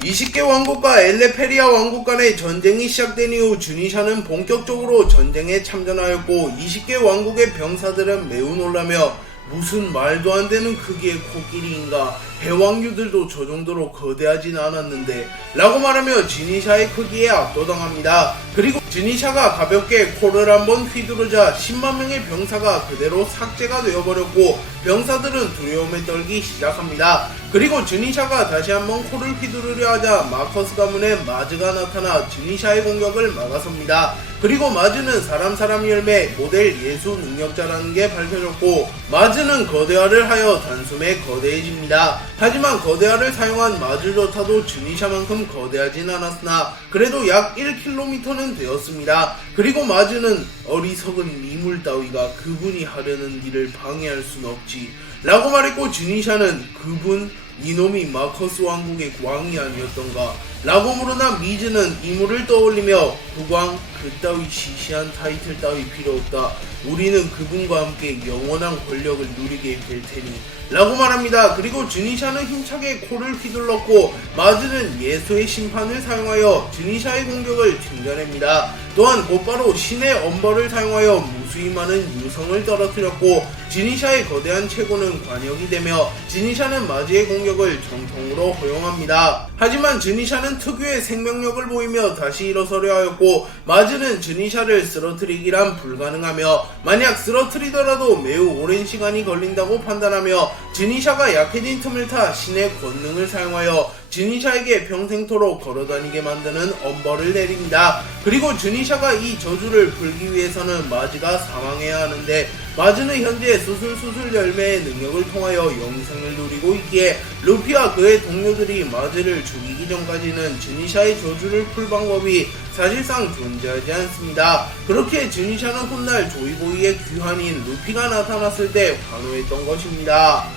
20개 왕국과 엘레페리아 왕국 간의 전쟁이 시작된 이후 주니샤는 본격적으로 전쟁에 참전하였고 20개 왕국의 병사들은 매우 놀라며 무슨 말도 안 되는 크기의 코끼리인가, 해왕류들도 저 정도로 거대하진 않았는데 라고 말하며 주니샤의 크기에 압도당합니다. 그리고 주니샤가 가볍게 코를 한번 휘두르자 10만 명의 병사가 그대로 삭제가 되어버렸고 병사들은 두려움에 떨기 시작합니다. 그리고 주니샤가 다시 한번 코를 휘두르려 하자 마커스 가문의 마즈가 나타나 주니샤의 공격을 막아섭니다. 그리고 마즈는 사람 열매 모델 예수 능력자라는 게 밝혀졌고 마즈는 거대화를 하여 단숨에 거대해집니다. 하지만 거대화를 사용한 마즈조차도 주니샤만큼 거대하진 않았으나 그래도 약 1km는 되었습니다. 그리고 마즈는 어리석은 미물 따위가 그분이 하려는 일을 방해할 순 없지 라고 말했고 주니샤는 그분? 이놈이 마커스 왕국의 왕이 아니었던가? 라고 물으나 미즈는 이물을 떠올리며 국왕 그따위 시시한 타이틀 따위 필요 없다. 우리는 그분과 함께 영원한 권력을 누리게 될 테니 라고 말합니다. 그리고 주니샤는 힘차게 코를 휘둘렀고 마즈는 예수의 심판을 사용하여 주니샤의 공격을 튕겨냅니다. 또한 곧바로 신의 엄벌을 사용하여 무수히 많은 유성을 떨어뜨렸고 주니샤의 거대한 체구는 관역이 되며 주니샤는 마즈의 공격을 정통으로 허용합니다. 하지만 주니샤는 특유의 생명력을 보이며 다시 일어서려 하였고 마즈는 주니샤를 쓰러뜨리기란 불가능하며 만약 쓰러뜨리더라도 매우 오랜 시간이 걸린다고 판단하며 주니샤가 약해진 틈을 타 신의 권능을 사용하여 주니샤에게 평생토록 걸어다니게 만드는 엄벌을 내립니다. 그리고 주니샤가 이 저주를 풀기 위해서는 마즈가 사망해야 하는데 마즈는 현재 수술 열매의 능력을 통하여 영생을 누리고 있기에 루피와 그의 동료들이 마즈를 죽이기 전까지는 주니샤의 저주를 풀 방법이 사실상 존재하지 않습니다. 그렇게 주니샤는 훗날 조이보이의 귀환인 루피가 나타났을 때 환호했던 것입니다.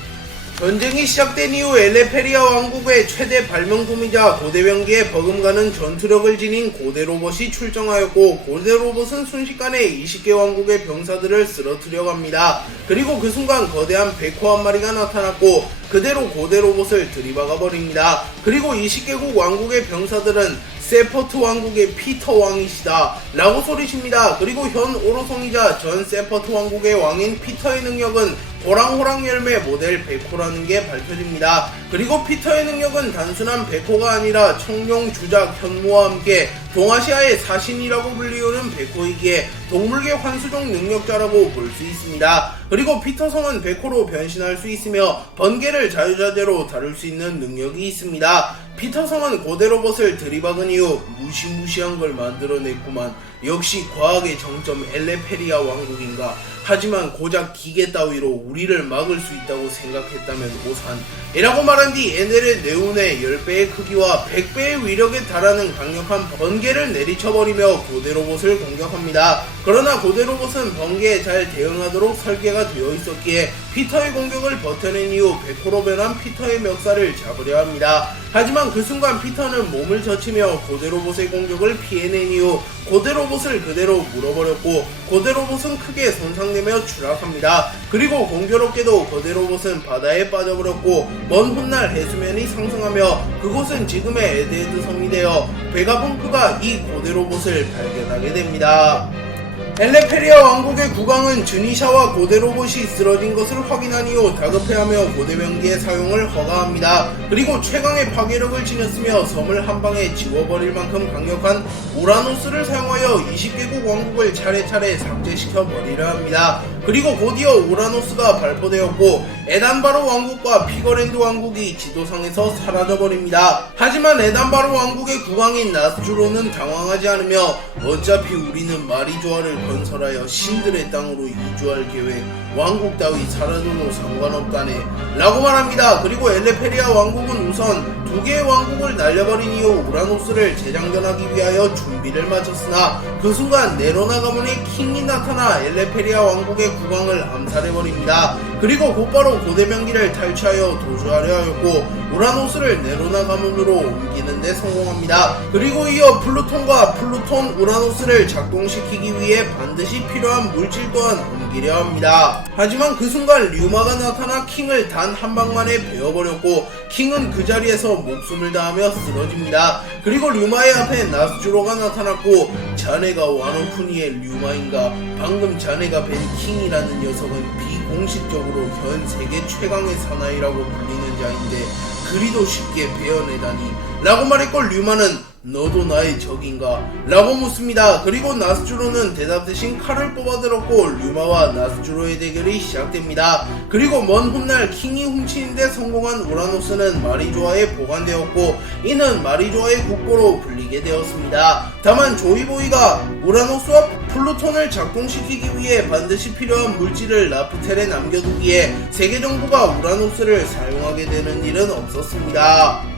전쟁이 시작된 이후 엘레페리아 왕국의 최대 발명품이자 고대병기에 버금가는 전투력을 지닌 고대 로봇이 출정하였고 고대 로봇은 순식간에 20개 왕국의 병사들을 쓰러뜨려 갑니다. 그리고 그 순간 거대한 백호 한 마리가 나타났고 그대로 고대 로봇을 들이박아 버립니다. 그리고 20개국 왕국의 병사들은 세퍼트 왕국의 피터 왕이시다 라고 소리칩니다. 그리고 현 오로송이자 전 세퍼트 왕국의 왕인 피터의 능력은 호랑호랑 열매 모델 백호라는 게 밝혀집니다. 그리고 피터의 능력은 단순한 백호가 아니라 청룡, 주작, 현무와 함께 동아시아의 사신이라고 불리우는 백호이기에 동물계 환수종 능력자라고 볼 수 있습니다. 그리고 피터성은 백호로 변신할 수 있으며 번개를 자유자재로 다룰 수 있는 능력이 있습니다. 피터성은 고대 로봇을 들이박은 이후 무시무시한 걸 만들어냈구만. 역시 과학의 정점 엘레페리아 왕국인가. 하지만 고작 기계 따위로 우리를 막을 수 있다고 생각했다면 오산 이라고 말한 뒤 에넬의 네온의 10배의 크기와 100배의 위력에 달하는 강력한 번개를 내리쳐버리며 고대 로봇을 공격합니다. 그러나 고대 로봇은 번개에 잘 대응하도록 설계가 되어 있었기에 피터의 공격을 버텨낸 이후 백호로 변한 피터의 멱살을 잡으려 합니다. 하지만 그 순간 피터는 몸을 젖히며 고대 로봇의 공격을 피해낸 이후 고대 로봇을 그대로 물어버렸고 고대 로봇은 크게 손상되며 추락합니다. 그리고 공교롭게도 고대 로봇은 바다에 빠져버렸고 먼 훗날 해수면이 상승하며 그곳은 지금의 에드헤드 섬이 되어 베가펑크가 이 고대 로봇을 발견하게 됩니다. 엘레페리아 왕국의 국왕은 주니샤와 고대 로봇이 쓰러진 것을 확인한 이후 다급해하며 고대병기의 사용을 허가합니다. 그리고 최강의 파괴력을 지녔으며 섬을 한방에 지워버릴 만큼 강력한 우라노스를 사용하여 20개국 왕국을 차례차례 삭제시켜 버리려 합니다. 그리고 곧이어 우라노스가 발포되었고 에단바로 왕국과 피거랜드 왕국이 지도상에서 사라져버립니다. 하지만 에단바로 왕국의 국왕인 나스주로는 당황하지 않으며 어차피 우리는 마리조아를 건설하여 신들의 땅으로 이주할 계획, 왕국 따위 사라져도 상관없다네 라고 말합니다. 그리고 엘레페리아 왕국은 우선 2개의 왕국을 날려버린 이후 우라노스를 재장전하기 위하여 준비를 마쳤으나 그 순간 네로나 가문의 킹이 나타나 엘레페리아 왕국의 국왕을 암살해버립니다. 그리고 곧바로 고대병기를 탈취하여 도주하려 하였고 우라노스를 네로나 가문으로 옮기는 데 성공합니다. 그리고 이어 플루톤과 플루톤 우라노스를 작동시키기 위해 반드시 필요한 물질 또한 옮기려 합니다. 하지만 그 순간 류마가 나타나 킹을 단 한 방만에 베어버렸고 킹은 그 자리에서 목숨을 다하며 쓰러집니다. 그리고 류마의 앞에 나스주로가 나타났고 자네가 와노쿠니의 류마인가? 방금 자네가 뵌 킹이라는 녀석은 비공식적으로 현 세계 최강의 사나이라고 불리는 자인데 그리도 쉽게 베어내다니 라고 말했고 류마는 너도 나의 적인가? 라고 묻습니다. 그리고 나스주로는 대답 대신 칼을 뽑아들었고 류마와 나스주로의 대결이 시작됩니다. 그리고 먼 훗날 킹이 훔치는데 성공한 우라노스는 마리조아에 보관되었고 이는 마리조아의 국보로 불리게 되었습니다. 다만 조이보이가 우라노스와 플루톤을 작동시키기 위해 반드시 필요한 물질을 라프텔에 남겨두기에 세계 정부가 우라노스를 사용하게 되는 일은 없었습니다.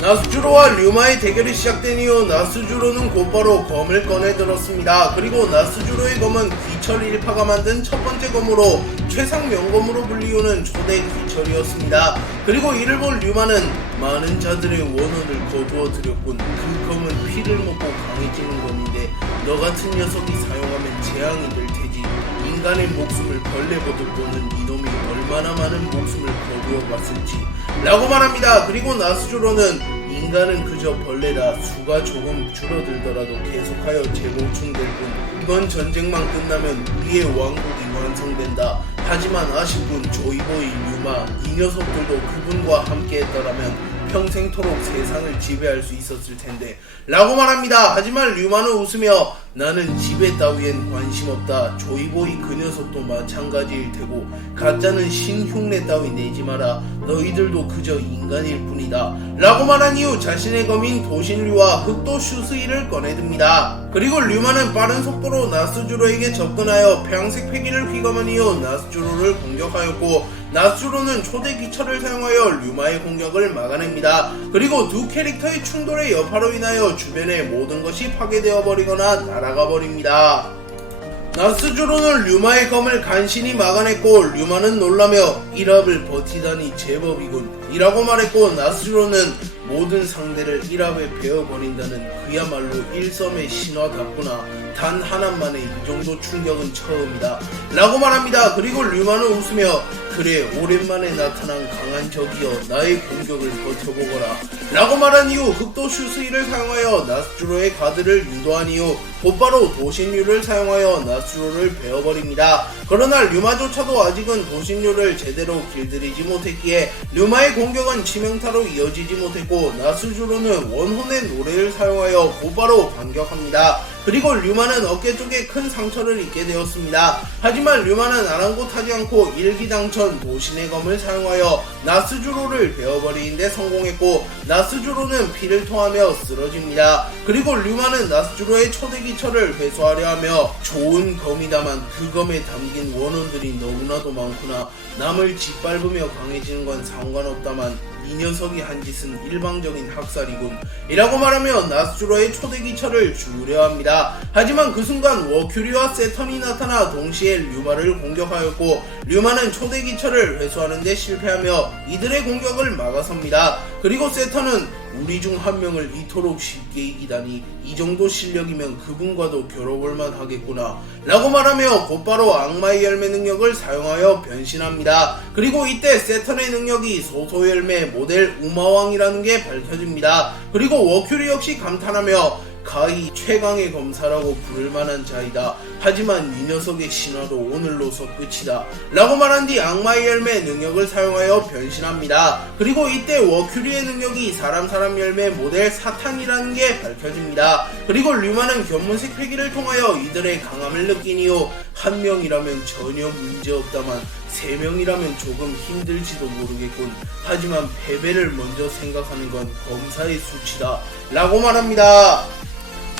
나스주로와 류마의 대결이 시작된 이후 나스주로는 곧바로 검을 꺼내 들었습니다. 그리고 나스주로의 검은 귀철 일파가 만든 첫 번째 검으로 최상 명검으로 불리우는 초대 귀철이었습니다. 그리고 이를 본 류마는 많은 자들의 원혼을 거두어 들였군. 그 검은 피를 먹고 강해지는 검인데 너 같은 녀석이 사용하면 재앙이 될 테지. 인간의 목숨을 벌레 보듯 보는 이놈이 얼마나 많은 목숨을 거두어 갔을지 라고 말합니다. 그리고 나스주로는 인간은 그저 벌레다. 수가 조금 줄어들더라도 계속하여 재봉충될 뿐. 이번 전쟁만 끝나면 우리의 왕국이 완성된다. 하지만 아쉽군. 조이보이, 류마 이 녀석들도 그분과 함께 했더라면 평생토록 세상을 지배할 수 있었을 텐데 라고 말합니다. 하지만 류마는 웃으며 나는 지배 따위엔 관심 없다. 조이보이 그 녀석도 마찬가지일 테고 가짜는 신흉내 따위 내지 마라. 너희들도 그저 인간일 뿐이다 라고 말한 이후 자신의 검인 도신류와 흑도 슈스이를 꺼내듭니다. 그리고 류마는 빠른 속도로 나스주로에게 접근하여 폐양색 패기를 휘감은 이후 나스주로를 공격하였고 나스주로는 초대 기철을 사용하여 류마의 공격을 막아냅니다. 그리고 두 캐릭터의 충돌의 여파로 인하여 주변의 모든 것이 파괴되어 버리거나 날아가 버립니다. 나스주로는 류마의 검을 간신히 막아냈고 류마는 놀라며 일합을 버티다니 제법이군 이라고 말했고 나스주로는 모든 상대를 일합에 베어버린다는 그야말로 일섬의 신화답구나. 단 하나만의 이 정도 충격은 처음이다 라고 말합니다. 그리고 류마는 웃으며 그래 오랜만에 나타난 강한 적이여 나의 공격을 버텨보거라 라고 말한 이후 흑도 슈스이를 사용하여 나스주로의 가드를 유도한 이후 곧바로 도신류를 사용하여 나스주로를 베어버립니다. 그러나 류마조차도 아직은 도신류를 제대로 길들이지 못했기에 류마의 공격은 치명타로 이어지지 못했고 나스주로는 원혼의 노래를 사용하여 곧바로 반격합니다. 그리고 류마는 어깨 쪽에 큰 상처를 입게 되었습니다. 하지만 류마는 아랑곳하지 않고 일기당천 도신의 검을 사용하여 나스주로를 베어버리는데 성공했고 나스주로는 피를 토하며 쓰러집니다. 그리고 류마는 나스주로의 초대기철을 회수하려 하며 좋은 검이다만 그 검에 담긴 원혼들이 너무나도 많구나. 남을 짓밟으며 강해지는 건 상관없다만 이 녀석이 한 짓은 일방적인 학살이군 이라고 말하며 나스주로의 초대기철을 죽으려 합니다. 하지만 그 순간 워큐리와 세턴이 나타나 동시에 류마를 공격하였고 류마는 초대기철을 회수하는데 실패하며 이들의 공격을 막아섭니다. 그리고 세턴은 우리 중 한 명을 이토록 쉽게 이기다니 이 정도 실력이면 그분과도 겨뤄볼만 하겠구나 라고 말하며 곧바로 악마의 열매 능력을 사용하여 변신합니다. 그리고 이때 세턴의 능력이 소소열매 모델 우마왕이라는 게 밝혀집니다. 그리고 워큐리 역시 감탄하며 가히 최강의 검사라고 부를 만한 자이다. 하지만 이 녀석의 신화도 오늘로서 끝이다 라고 말한 뒤 악마의 열매 능력을 사용하여 변신합니다. 그리고 이때 워큐리의 능력이 사람 열매 모델 사탄이라는 게 밝혀집니다. 그리고 류마는 견문색 패기를 통하여 이들의 강함을 느낀 이후 한 명이라면 전혀 문제없다만 세 명이라면 조금 힘들지도 모르겠군. 하지만 패배를 먼저 생각하는 건 검사의 수치다 라고 말합니다.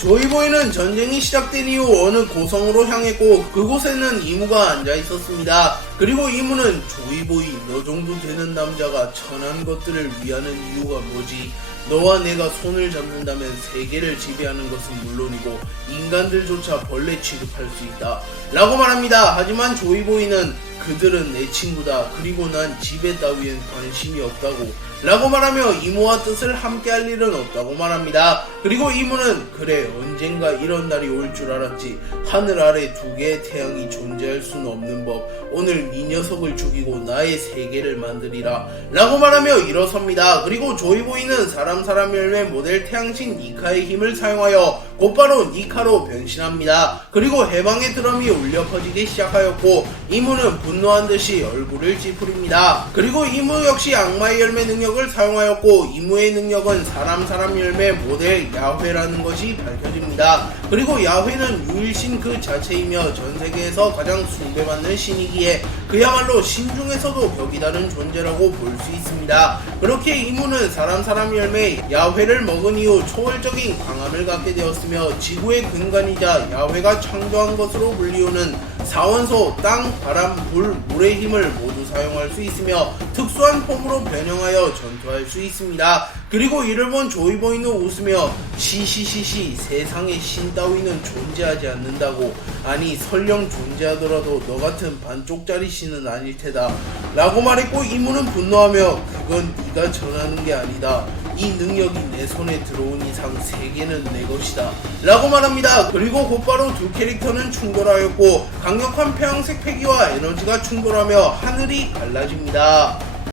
조이보이는 전쟁이 시작된 이후 어느 고성으로 향했고 그곳에는 이무가 앉아 있었습니다. 그리고 이무는 조이보이 너 정도 되는 남자가 천한 것들을 위하는 이유가 뭐지? 너와 내가 손을 잡는다면 세계를 지배하는 것은 물론이고 인간들조차 벌레 취급할 수 있다 라고 말합니다. 하지만 조이보이는 그들은 내 친구다. 그리고 난 지배 따위엔 관심이 없다고 라고 말하며 이모와 뜻을 함께할 일은 없다고 말합니다. 그리고 이모는 그래 언젠가 이런 날이 올 줄 알았지. 하늘 아래 두 개의 태양이 존재할 수는 없는 법. 오늘 이 녀석을 죽이고 나의 세계를 만들리라 라고 말하며 일어섭니다. 그리고 조이보이는 사람 열매 모델 태양신 니카의 힘을 사용하여 곧바로 니카로 변신합니다. 그리고 해방의 드럼이 울려 퍼지기 시작하였고 이무는 분노한 듯이 얼굴을 찌푸립니다. 그리고 이무 역시 악마의 열매 능력을 사용하였고 이무의 능력은 사람 열매 모델 야훼라는 것이 밝혀집니다. 그리고 야훼는 유일신 그 자체이며 전세계에서 가장 숭배받는 신이기에 그야말로 신 중에서도 격이 다른 존재라고 볼 수 있습니다. 그렇게 이무는 사람 열매 야훼를 먹은 이후 초월적인 강함을 갖게 되었으며 지구의 근간이자 야훼가 창조한 것으로 불리우는 사원소, 땅, 바람, 불, 물의 힘을 모두 사용할 수 있으며 특수한 폼으로 변형하여 전투할 수 있습니다. 그리고 이를 본 조이보이는 웃으며 시시시시 세상에 신 따위는 존재하지 않는다고. 아니 설령 존재하더라도 너 같은 반쪽짜리 신은 아닐 테다 라고 말했고 이무는 분노하며 그건 네가 전하는 게 아니다. 이 능력이 내 손에 들어온 이상 세계는 내 것이다 라고 말합니다. 그리고 곧바로 두 캐릭터는 충돌하였고 강력한 폐왕색 패기와 에너지가 충돌하며 하늘이 갈라집니다.